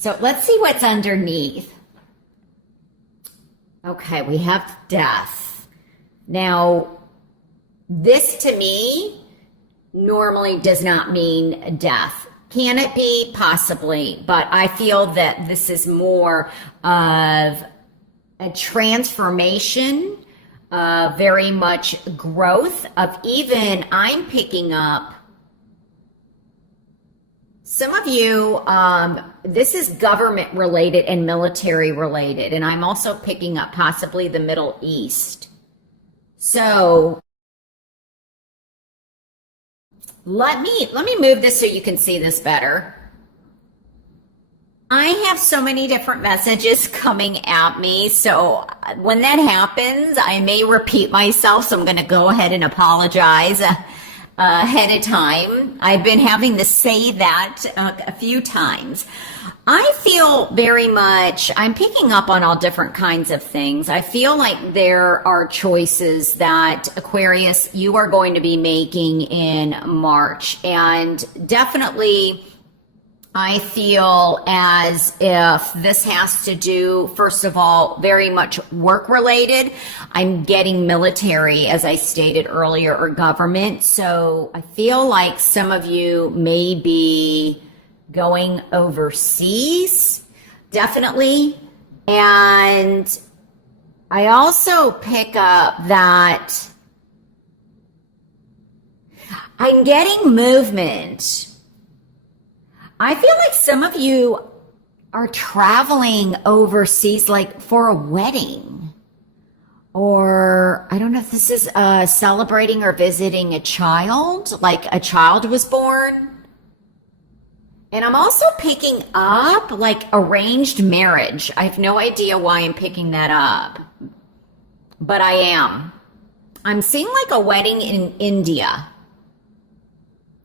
So let's see what's underneath. Okay, we have death. Now, this to me normally does not mean death. Can it be? Possibly, but I feel that this is more of a transformation, very much growth of even I'm picking up some of you, this is government related and military related, and I'm also picking up possibly the Middle East. So let me move this so you can see this better. I have so many different messages coming at me, so when that happens, I may repeat myself, so I'm going to go ahead and apologize ahead of time. I've been having to say that a few times. I feel very much, I'm picking up on all different kinds of things. I feel like there are choices that Aquarius, you are going to be making in March, and definitely I feel as if this has to do, first of all, very much work related. I'm getting military, as I stated earlier, or government. So I feel like some of you may be going overseas, definitely. And I also pick up that I'm getting movement. I feel like some of you are traveling overseas, like for a wedding, or I don't know if this is celebrating or visiting a child, like a child was born. And I'm also picking up like arranged marriage. I have no idea why I'm picking that up, but I am. I'm seeing like a wedding in India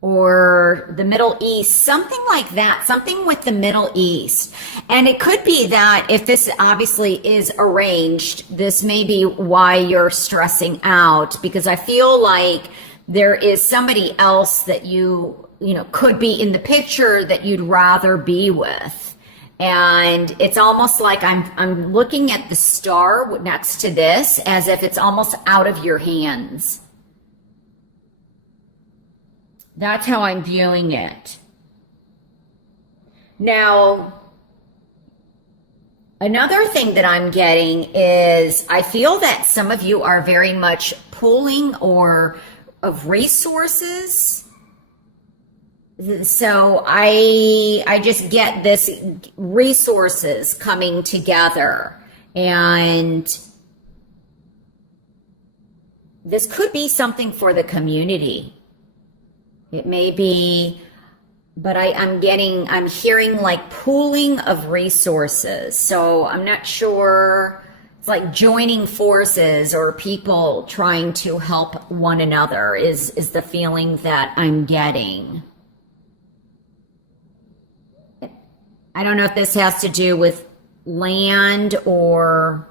or the Middle East, something like that, something with the Middle East. And it could be that if this obviously is arranged, this may be why you're stressing out, because I feel like there is somebody else that you know, could be in the picture that you'd rather be with. And it's almost like I'm looking at the star next to this as if it's almost out of your hands. That's how I'm viewing it. Now, another thing that I'm getting is I feel that some of you are very much pooling or of resources. So I just get this resources coming together, and this could be something for the community. It may be, but I'm hearing like pooling of resources. So I'm not sure. It's like joining forces or people trying to help one another is the feeling that I'm getting. I don't know if this has to do with land, or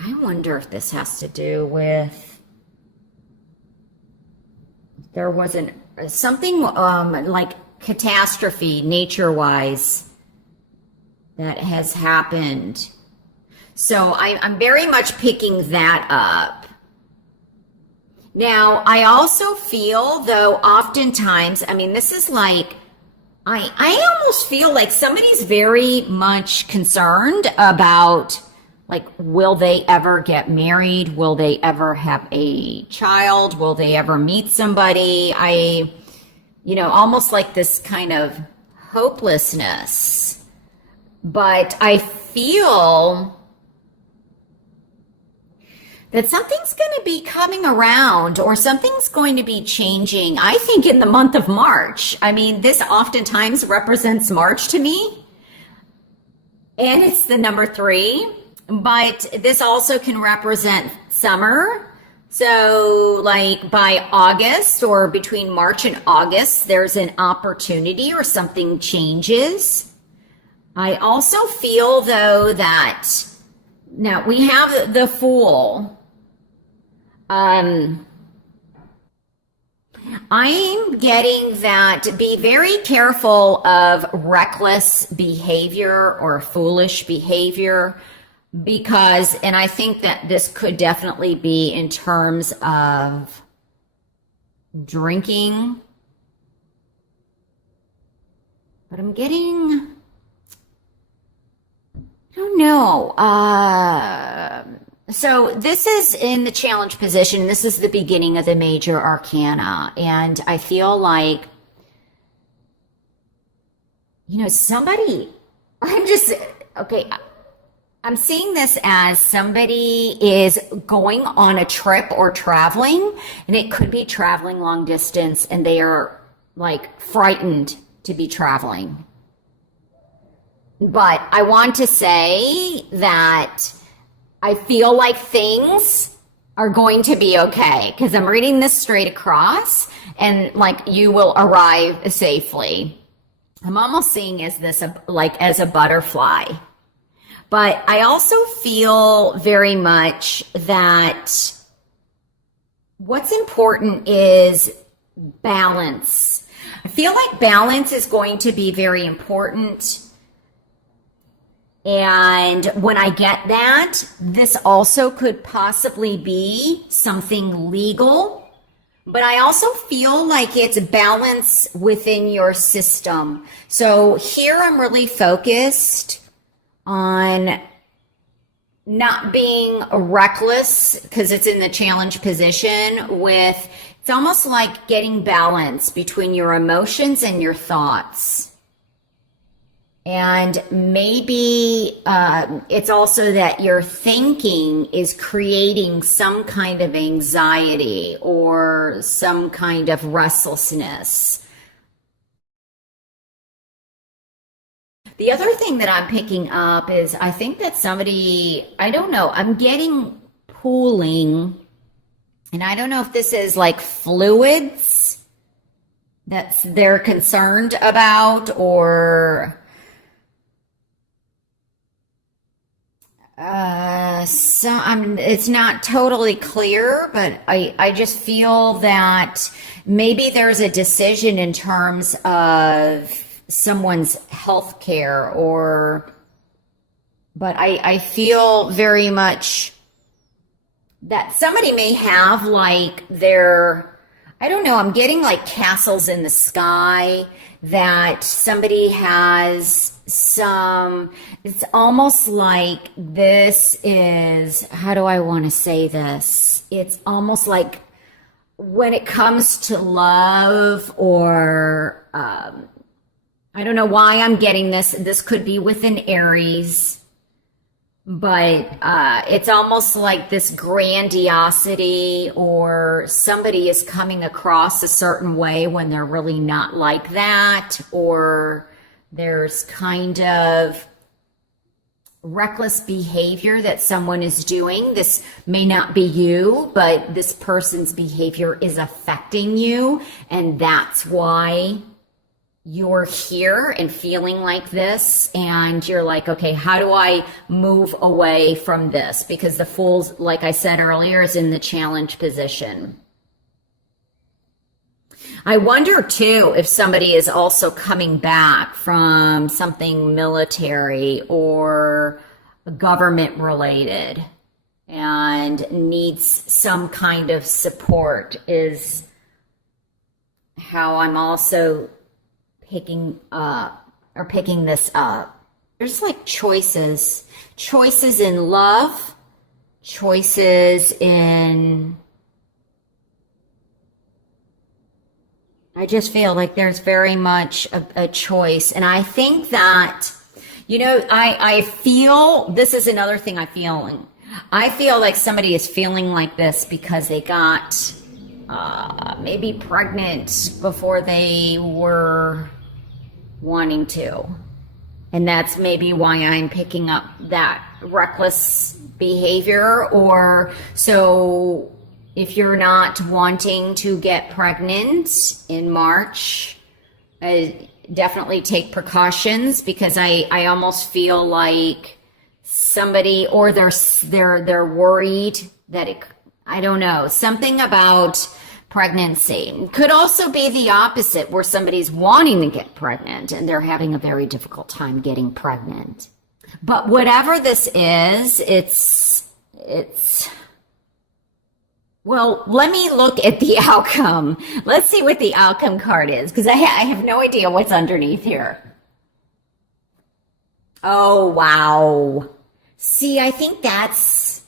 I wonder if this has to do with, there wasn't something like catastrophe nature-wise that has happened. So I'm very much picking that up. Now, I also feel, though, oftentimes, I mean, this is like, I almost feel like somebody's very much concerned about, like, will they ever get married? Will they ever have a child? Will they ever meet somebody? Almost like this kind of hopelessness. But I feel that something's going to be coming around, or something's going to be changing, I think, in the month of March. I mean, this oftentimes represents March to me, and it's the number 3, but this also can represent summer. So like by August, or between March and August, there's an opportunity or something changes. I also feel, though, that now we have the Fool. I'm getting that be very careful of reckless behavior or foolish behavior because, and I think that this could definitely be in terms of drinking, but I'm getting, I don't know. So this is in the challenge position. This is the beginning of the major arcana. And I feel like, somebody, okay, I'm seeing this as somebody is going on a trip or traveling, and it could be traveling long distance, and they are like frightened to be traveling. But I want to say that I feel like things are going to be okay because I'm reading this straight across and like you will arrive safely. I'm almost seeing as this like as a butterfly. But I also feel very much that what's important is balance. I feel like balance is going to be very important. And when I get that, this also could possibly be something legal, but I also feel like it's balance within your system. So here I'm really focused on not being reckless because it's in the challenge position with, it's almost like getting balance between your emotions and your thoughts. And maybe it's also that your thinking is creating some kind of anxiety or some kind of restlessness. The other thing that I'm picking up is I think that somebody, I don't know, I'm getting pooling, and I don't know if this is like fluids that they're concerned about or it's not totally clear, but I just feel that maybe there's a decision in terms of someone's health care but I feel very much that somebody may have like I don't know, I'm getting like castles in the sky, that somebody has it's almost like this is, how do I want to say this? It's almost like when it comes to love or, I don't know why I'm getting this. This could be within Aries, but it's almost like this grandiosity or somebody is coming across a certain way when they're really not like that, or there's kind of reckless behavior that someone is doing. This may not be you, but this person's behavior is affecting you, and that's why you're here and feeling like this, and you're like, okay, how do I move away from this? Because the Fool's, like I said earlier, is in the challenge position. I wonder too if somebody is also coming back from something military or government related and needs some kind of support, is how I'm also picking this up. There's like choices in love, choices in, I just feel like there's very much a choice. And I think that, I feel, this is another thing I'm feeling. I feel like somebody is feeling like this because they got maybe pregnant before they were wanting to. And that's maybe why I'm picking up that reckless behavior. Or so if you're not wanting to get pregnant in March, definitely take precautions, because I almost feel like somebody, or they're worried that I don't know, something about pregnancy. Could also be the opposite, where somebody's wanting to get pregnant and they're having a very difficult time getting pregnant. But whatever this is, it's, well, let me look at the outcome. Let's see what the outcome card is, because I have no idea what's underneath here. Oh, wow. See, I think that's...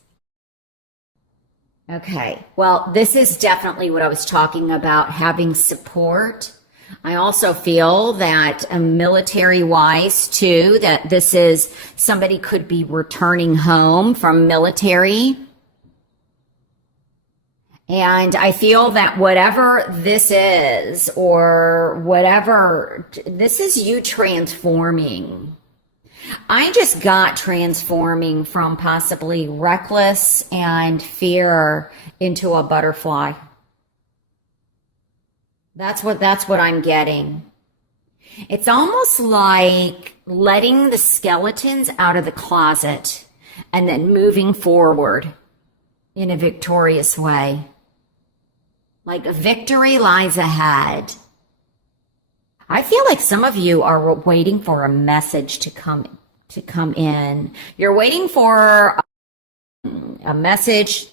Okay, well, this is definitely what I was talking about, having support. I also feel that military-wise, too, that this is somebody could be returning home from military. And I feel that whatever this is, or whatever, this is you transforming. I just got transforming from possibly reckless and fear into a butterfly. That's what I'm getting. It's almost like letting the skeletons out of the closet and then moving forward in a victorious way. Like a victory lies ahead. I feel like some of you are waiting for a message to come in. You're waiting for a message,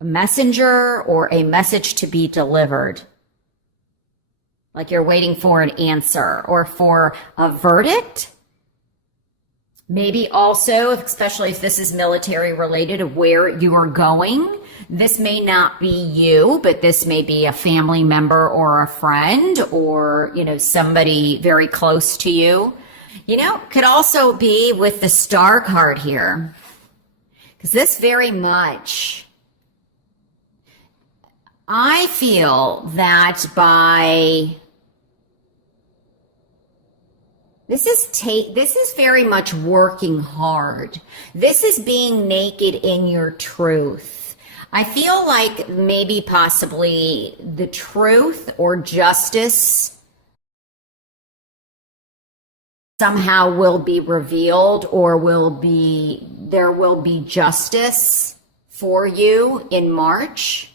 a messenger, or a message to be delivered. Like you're waiting for an answer or for a verdict. Maybe also, especially if this is military related, of where you are going. This may not be you, but this may be a family member or a friend or, somebody very close to you. Could also be with the Star card here. Because this very much, I feel that this is very much working hard. This is being naked in your truth. I feel like maybe possibly the truth or justice somehow will be revealed, or there will be justice for you in March.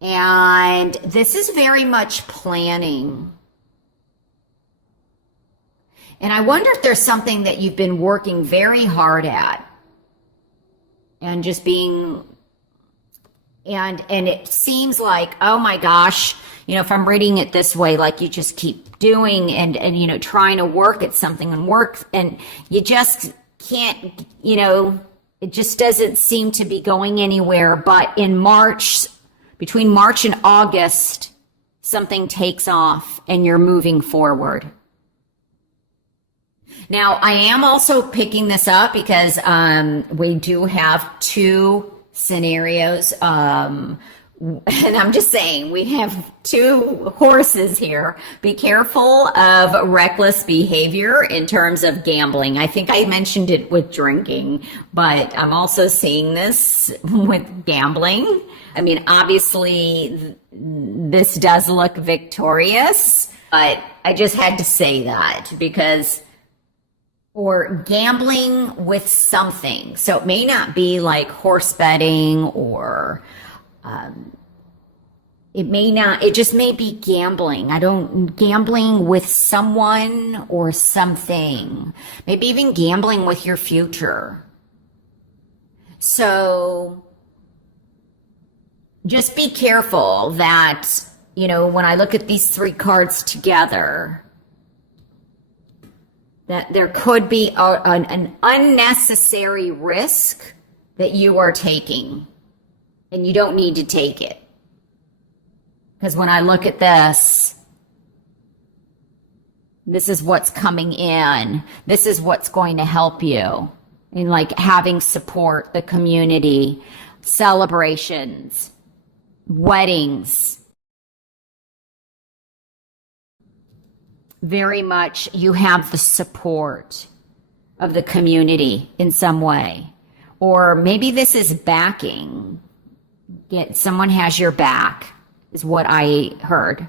And this is very much planning. And I wonder if there's something that you've been working very hard at and just being, and it seems like, oh my gosh, if I'm reading it this way, like you just keep doing and trying to work at something and you just can't, it just doesn't seem to be going anywhere. But in March, between March and August, something takes off and you're moving forward. Now, I am also picking this up because we do have two scenarios. And I'm just saying, we have two horses here. Be careful of reckless behavior in terms of gambling. I think I mentioned it with drinking, but I'm also seeing this with gambling. I mean, obviously, this does look victorious, but I just had to say that because... or gambling with something. So it may not be like horse betting or it just may be gambling. Gambling with someone or something. Maybe even gambling with your future. So just be careful that, when I look at these three cards together, that there could be an unnecessary risk that you are taking, and you don't need to take it. Because when I look at this is what's coming in. This is what's going to help you in like having support, the community, celebrations, weddings. Very much you have the support of the community in some way. Or maybe this is backing. Someone has your back, is what I heard.